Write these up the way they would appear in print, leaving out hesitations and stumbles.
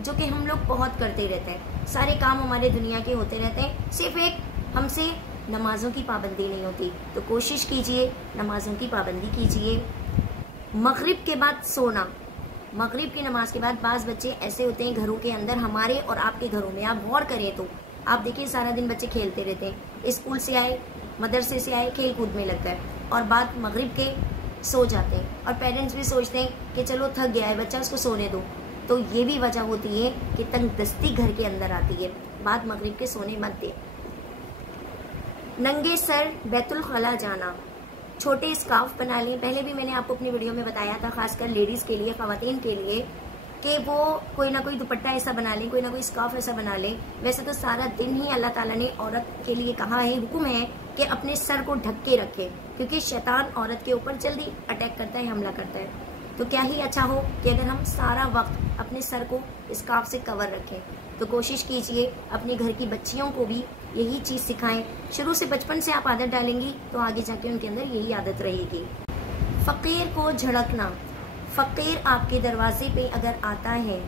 جو کہ ہم لوگ بہت کرتے رہتے ہیں، سارے کام ہمارے دنیا کے ہوتے رہتے ہیں، صرف ایک ہم سے نمازوں کی پابندی نہیں ہوتی. تو کوشش کیجئے نمازوں کی پابندی کیجئے. مغرب کے بعد سونا. مغرب کی نماز کے بعد بعض بچے ایسے ہوتے ہیں گھروں کے اندر، ہمارے اور آپ کے گھروں میں آپ غور کریں تو آپ دیکھیں سارا دن بچے کھیلتے رہتے ہیں، اسکول سے آئے مدرسے سے آئے کھیل کود میں لگ گئے اور بعد مغرب کے سو جاتے ہیں، اور پیرنٹس بھی سوچتے ہیں کہ چلو تھک گیا ہے بچہ اس کو سونے دو. تو یہ بھی وجہ ہوتی ہے کہ تنگ دستی گھر کے اندر آتی ہے، بعد مغرب کے سونے مت دے. ننگے سر بیت الخلا جانا. چھوٹے اسکارف بنا لیں. پہلے بھی میں نے آپ کو اپنی ویڈیو میں بتایا تھا، خاص کر لیڈیز کے لیے، خواتین کے لیے، کہ وہ کوئی نہ کوئی دوپٹہ ایسا بنا لیں، کوئی نہ کوئی اسکارف ایسا بنا لیں. ویسے تو سارا دن ہی اللہ تعالیٰ نے عورت کے لیے کہا ہے، حکم ہے کہ اپنے سر کو ڈھک کے رکھے، کیونکہ شیطان عورت کے اوپر جلدی اٹیک کرتا ہے، حملہ کرتا ہے. تو کیا ہی اچھا ہو کہ اگر ہم سارا وقت اپنے سر کو اسکارف سے کور رکھیں. تو کوشش کیجئے اپنے گھر کی بچیوں کو بھی یہی چیز سکھائیں. شروع سے بچپن سے آپ عادت ڈالیں گی تو آگے جا کے ان کے اندر یہی عادت رہے گی. فقیر کو جھڑکنا. فقیر آپ کے دروازے پہ اگر آتا ہے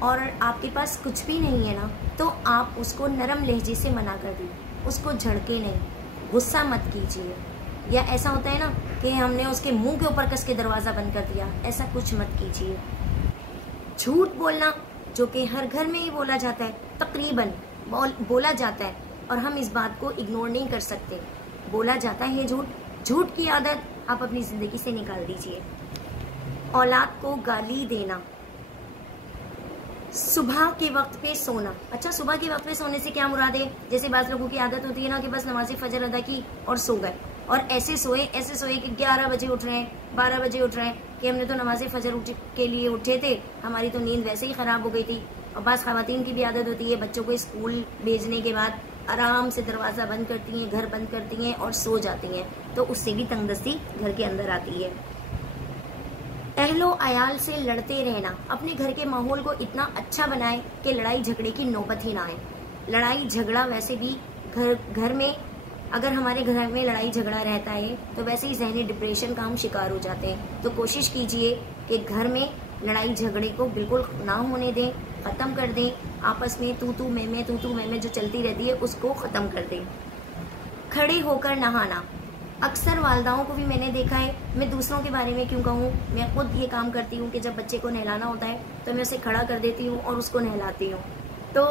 اور آپ کے پاس کچھ بھی نہیں ہے نا، تو آپ اس کو نرم لہجے سے منع کر دیں، اس کو جھڑکے نہیں، غصہ مت کیجیے. یا ایسا ہوتا ہے نا کہ ہم نے اس کے منہ کے اوپر کس کے دروازہ بند کر دیا، ایسا کچھ مت کیجیے. جھوٹ بولنا جو کہ ہر گھر میں ہی بولا جاتا ہے، تقریباً بولا جاتا ہے، اور ہم اس بات کو اگنور نہیں کر سکتے. بولا جاتا ہے جھوٹ کی عادت آپ اپنی زندگی سے نکال دیجیے. اولاد کو گالی دینا. صبح کے وقت پہ سونا. اچھا، صبح کے وقت پہ سونے سے کیا مراد ہے؟ جیسے بعض لوگوں کی عادت ہوتی ہے نا کہ بس نماز فجر ادا کی اور سو گئے، اور ایسے سوئے کہ 11 بجے اٹھ رہے ہیں، 12 بجے اٹھ رہے ہیں کہ ہم نے تو نماز فجر کے لیے اٹھے تھے، ہماری تو نیند ویسے ہی خراب ہو گئی تھی. اور بعض خواتین کی بھی عادت ہوتی ہے بچوں کو اسکول بھیجنے کے بعد آرام سے دروازہ بند کرتی ہیں، گھر بند کرتی ہیں اور سو جاتی ہیں. تو اس سے بھی تنگ دستی گھر کے اندر آتی ہے. اہل و عیال سے لڑتے رہنا. اپنے گھر کے ماحول کو اتنا اچھا بنائیں کہ لڑائی جھگڑے کی نوبت ہی نہ آئے. لڑائی جھگڑا ویسے بھی گھر میں، اگر ہمارے گھر میں لڑائی جھگڑا رہتا ہے تو ویسے ہی ذہنی ڈپریشن کا ہم شکار ہو جاتے ہیں. تو کوشش کیجئے کہ گھر میں لڑائی جھگڑے کو بالکل نہ ہونے دیں، ختم کر دیں. آپس میں تو میں جو چلتی رہتی ہے اس کو ختم کر دیں. کھڑے ہو کر نہانا. اکثر والداؤں کو بھی میں نے دیکھا ہے، میں دوسروں کے بارے میں کیوں کہوں، میں خود یہ کام کرتی ہوں کہ جب بچے کو نہلانا ہوتا ہے تو میں اسے کھڑا کر دیتی ہوں اور اس کو نہلاتی ہوں. تو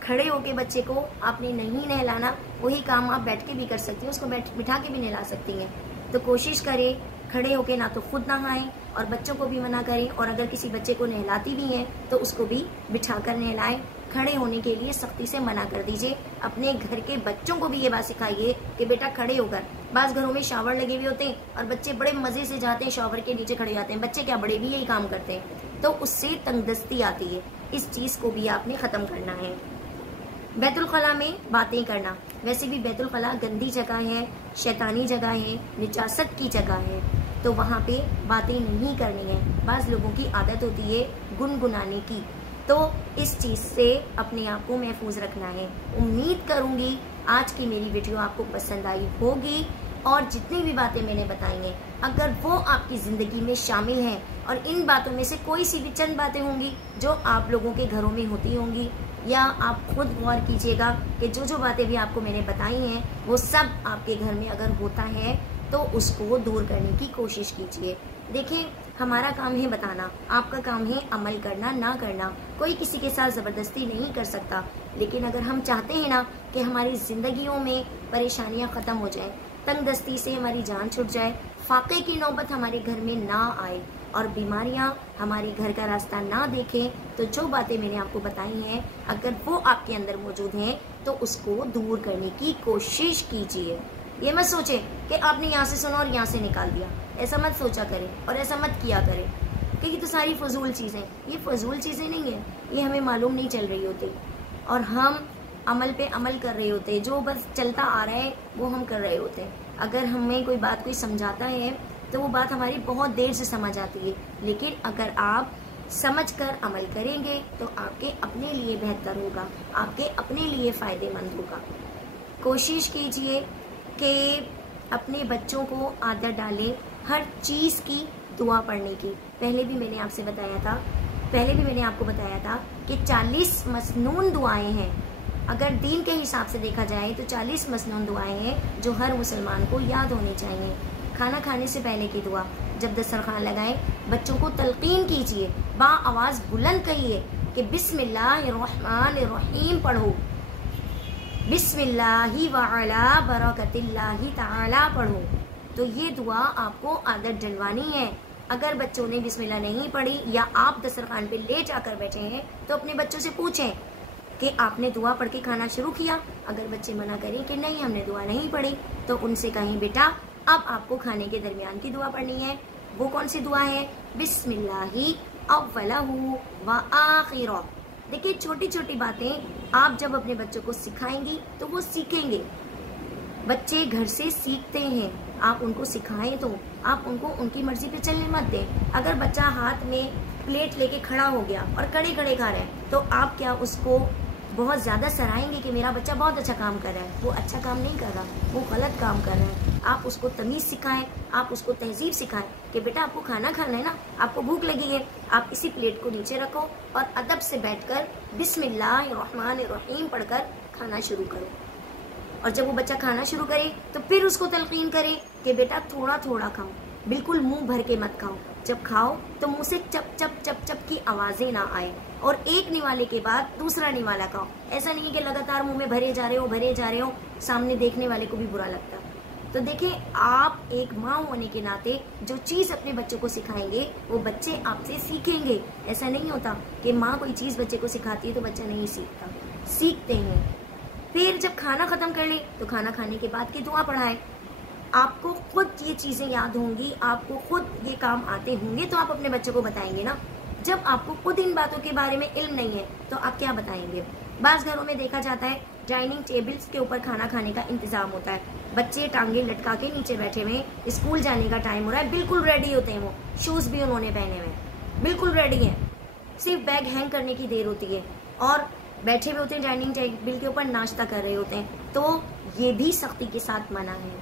کھڑے ہو کے بچے کو آپ نے نہیں نہلانا، وہی کام آپ بیٹھ کے بھی کر سکتی ہیں، اس کو بٹھا کے بھی نہلا سکتی ہیں. تو کوشش کریں کھڑے ہو کے نہ تو خود نہائیں اور بچوں کو بھی منع کریں، اور اگر کسی بچے کو نہلاتی بھی ہیں تو اس کو بھی بٹھا کر نہلائیں. کھڑے ہونے کے لیے سختی سے منع کر دیجئے. اپنے گھر کے بچوں کو بھی یہ بات سکھائیے کہ بیٹا کھڑے ہو کر. بعض گھروں میں شاور لگے ہوئے ہوتے ہیں اور بچے بڑے مزے سے جاتے ہیں شاور کے نیچے کھڑے جاتے ہیں. بچے کیا، بڑے بھی یہی کام کرتے ہیں. تو اس سے تنگ دستی آتی ہے. اس چیز کو بھی آپ نے ختم کرنا ہے. بیت الخلا میں باتیں کرنا. ویسے بھی بیت الخلا گندی جگہ ہے، شیطانی جگہ ہے، نجاست کی جگہ ہے، تو وہاں پہ باتیں نہیں کرنی ہے. بعض لوگوں کی عادت ہوتی ہے گنگنانے کی، تو اس چیز سے اپنے آپ کو محفوظ رکھنا ہے. امید کروں گی آج کی میری ویڈیو آپ کو پسند آئی ہوگی، اور جتنی بھی باتیں میں نے بتائی ہیں اگر وہ آپ کی زندگی میں شامل ہیں، اور ان باتوں میں سے کوئی سی بھی چند باتیں ہوں گی جو آپ لوگوں کے گھروں میں ہوتی ہوں گی، یا آپ خود غور کیجئے گا کہ جو باتیں بھی آپ کو میں نے بتائی ہیں وہ سب آپ کے گھر میں اگر ہوتا ہے تو اس کو دور کرنے کی کوشش کیجئے. دیکھیں، ہمارا کام ہے بتانا، آپ کا کام ہے عمل کرنا نہ کرنا. کوئی کسی کے ساتھ زبردستی نہیں کر سکتا، لیکن اگر ہم چاہتے ہیں نا کہ ہماری زندگیوں میں پریشانیاں ختم ہو جائیں، تنگ دستی سے ہماری جان چھٹ جائے، فاقے کی نوبت ہمارے گھر میں نہ آئے اور بیماریاں ہمارے گھر کا راستہ نہ دیکھیں، تو جو باتیں میں نے آپ کو بتائی ہیں اگر وہ آپ کے اندر موجود ہیں تو اس کو دور کرنے کی کوشش کیجیے. یہ مت سوچیں کہ آپ نے یہاں سے سنا اور یہاں سے نکال دیا. ایسا مت سوچا کریں اور ایسا مت کیا کریں کہ یہ تو ساری فضول چیزیں. یہ فضول چیزیں نہیں ہیں، یہ ہمیں معلوم نہیں چل رہی ہوتی اور ہم عمل پہ عمل کر رہے ہوتے ہیں. جو بس چلتا آ رہا ہے وہ ہم کر رہے ہوتے ہیں. اگر ہمیں کوئی بات کوئی سمجھاتا ہے تو وہ بات ہماری بہت دیر سے سمجھ آتی ہے، لیکن اگر آپ سمجھ کر عمل کریں گے تو آپ کے اپنے لیے بہتر ہوگا، آپ کے اپنے لیے فائدے مند ہوگا. کوشش کیجئے کہ اپنے بچوں کو عادت ڈالیں ہر چیز کی دعا پڑھنے کی. پہلے بھی میں نے آپ سے بتایا تھا پہلے بھی میں نے آپ کو بتایا تھا کہ 40 مسنون دعائیں ہیں. اگر دین کے حساب سے دیکھا جائے تو 40 مسنون دعائیں ہیں جو ہر مسلمان کو یاد ہونی چاہیے. کھانا کھانے سے پہلے کی دعا، جب دسترخوان لگائیں بچوں کو تلقین کیجیے، با آواز بلند کہیے کہ بسم اللہ الرحمن الرحیم پڑھو، بسم اللہ وعلا برکت اللہ تعالی پڑھو. تو یہ دعا آپ کو عادت ڈلوانی ہے. اگر بچوں نے بسم اللہ نہیں پڑھی یا آپ دسترخوان پہ لے جا کر بیٹھے ہیں تو اپنے بچوں سے پوچھیں کہ آپ نے دعا پڑھ کے کھانا شروع کیا. اگر بچے منع کریں کہ نہیں ہم نے دعا نہیں پڑھی تو ان سے کہیں بیٹا اب آپ کو کھانے کے درمیان کی دعا پڑھنی ہے. وہ کون سی دعا ہے؟ بسم اللہ اولہ و آخرہ. دیکھیے چھوٹی چھوٹی باتیں آپ جب اپنے بچوں کو سکھائیں گی تو وہ سیکھیں گے. بچے گھر سے سیکھتے ہیں، آپ ان کو سکھائیں تو آپ ان کو ان کی مرضی پہ چلنے مت دیں. اگر بچہ ہاتھ میں پلیٹ لے کے کھڑا ہو گیا اور کڑے کھڑے کھا رہا ہے تو آپ کیا اس کو بہت زیادہ سراہیں گے کہ میرا بچہ بہت اچھا کام کر رہا ہے؟ وہ اچھا کام نہیں کر رہا، وہ غلط کام کر رہا ہے. آپ اس کو تمیز سکھائیں، آپ اس کو تہذیب سکھائیں کہ بیٹا آپ کو کھانا کھانا ہے نا، آپ کو بھوک لگی ہے، آپ اسی پلیٹ کو نیچے رکھو اور ادب سے بیٹھ کر بسم اللہ الرحمن الرحیم پڑھ کر کھانا شروع کرو. اور جب وہ بچہ کھانا شروع کرے تو پھر اس کو تلقین کرے کہ بیٹا تھوڑا تھوڑا کھاؤ، بالکل منہ بھر کے مت کھاؤ. جب کھاؤ تو منہ سے چپ چپ چپ چپ کی آوازیں نہ آئے، اور ایک نوالے کے بعد دوسرا نوالا کھاؤ. ایسا نہیں کہ لگاتار منہ میں بھرے جا رہے ہو، سامنے دیکھنے والے کو بھی برا لگتا. تو دیکھیں آپ ایک ماں ہونے کے ناطے جو چیز اپنے بچوں کو سکھائیں گے وہ بچے آپ سے سیکھیں گے. ایسا نہیں ہوتا کہ ماں کوئی چیز بچے کو سکھاتی ہے تو بچہ نہیں سیکھتا، سیکھتے ہیں. پھر جب کھانا ختم کر لیں تو کھانا کھانے کے بعد کی دعا پڑھائیں. آپ کو خود یہ چیزیں یاد ہوں گی، آپ کو خود یہ کام آتے ہوں گے تو آپ اپنے بچوں کو بتائیں گے نا. جب آپ کو خود ان باتوں کے بارے میں علم نہیں ہے تو آپ کیا بتائیں گے؟ بعض گھروں میں دیکھا جاتا ہے ڈائننگ ٹیبلز کے اوپر کھانا کھانے کا انتظام ہوتا ہے، بچے ٹانگیں لٹکا کے نیچے بیٹھے ہوئے، اسکول جانے کا ٹائم ہو رہا ہے، بالکل ریڈی ہوتے ہیں، وہ شوز بھی انہوں نے پہنے ہوئے بالکل ریڈی ہیں، صرف بیگ ہینگ کرنے کی دیر ہوتی ہے اور بیٹھے ہوئے ہوتے ہیں ڈائننگ ٹیبل کے اوپر، ناشتہ کر رہے ہوتے ہیں. تو یہ بھی سختی کے ساتھ منع ہے.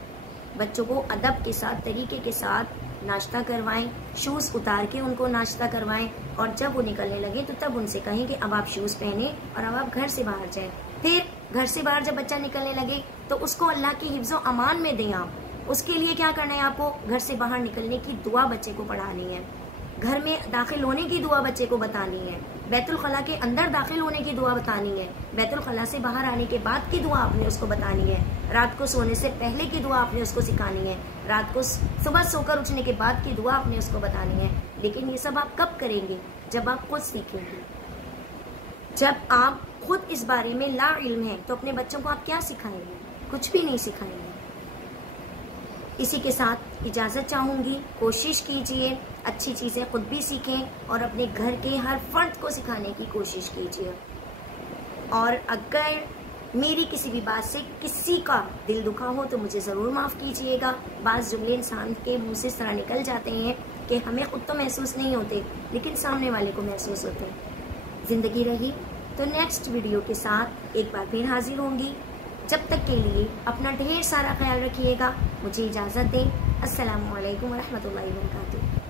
بچوں کو ادب کے ساتھ طریقے کے ساتھ ناشتہ کروائیں، شوز اتار کے ان کو ناشتہ کروائیں، اور جب وہ نکلنے لگے تو تب ان سے کہیں کہ اب آپ شوز پہنیں اور اب آپ گھر سے باہر جائیں. پھر گھر سے باہر جب بچہ نکلنے لگے تو اس کو اللہ کی حفظ و امان میں دیں. آپ اس کے لیے کیا کرنا ہے؟ آپ کو گھر سے باہر نکلنے کی دعا بچے کو پڑھانی ہے، گھر میں داخل ہونے کی دعا بچے کو بتانی ہے، بیت الخلاء کے اندر داخل ہونے کی دعا بتانی ہے، بیت الخلاء سے باہر آنے کے بعد کی دعا آپ نے اس کو بتانی ہے، رات کو سونے سے پہلے کی دعا آپ نے اس کو سکھانی ہے، رات کو صبح سو کر اٹھنے کے بعد کی دعا آپ نے اس کو بتانی ہے. لیکن یہ سب آپ کب کریں گے؟ جب آپ خود سیکھیں گے. جب آپ خود اس بارے میں لا علم ہیں تو اپنے بچوں کو آپ کیا سکھائیں گے؟ کچھ بھی نہیں سکھائیں گے. اسی کے ساتھ اجازت چاہوں گی، کوشش کیجئے اچھی چیزیں خود بھی سیکھیں اور اپنے گھر کے ہر فرد کو سکھانے کی کوشش کیجئے. اور اگر میری کسی بھی بات سے کسی کا دل دکھا ہو تو مجھے ضرور معاف کیجئے گا. بعض جملے انسان کے منہ سے اس طرح نکل جاتے ہیں کہ ہمیں خود تو محسوس نہیں ہوتے لیکن سامنے والے کو محسوس ہوتے ہیں. زندگی رہی تو نیکسٹ ویڈیو کے ساتھ ایک بار پھر حاضر ہوں گی. جب تک کے لیے اپنا ڈھیر سارا خیال رکھیے گا. مجھے اجازت دیں. السلام علیکم ورحمۃ اللہ وبرکاتہ.